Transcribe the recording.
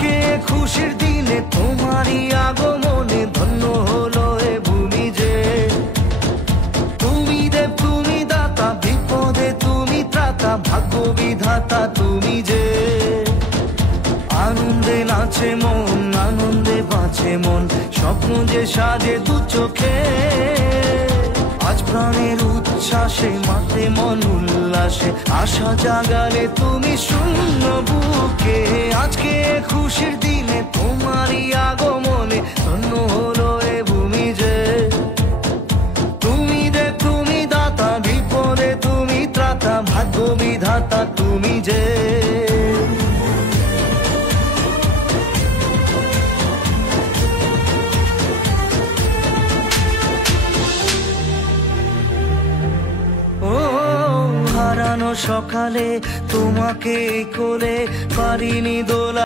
আজকে খুশির দিনে তোমারই আগমনে ধন্য হলো এ ভূমি যে। তুমি দেব তুমি দাতা, বিপদে তুমি ত্রাতা, ভাগ্য বিধাতা তুমি যে। আনন্দে নাচে মন, আনন্দে বাঁচে মন, স্বপ্ন যে সাজে দু চোখে। আজ প্রাণের উচ্ছ্বাসে মাতে মন উল্লাসে, আশা জাগালে তুমি শূন্য বুকে। আজকে খুশির দিনে তোমারই আগমনে ধন্য হলো এ ভূমি যে। তুমি দেব তুমি দাতা, বিপদে তুমি ত্রাতা, ভাগ্য বিধাতা তুমি যে। হারানো সকালে তোমাকে কোলে পারিনি দোলা।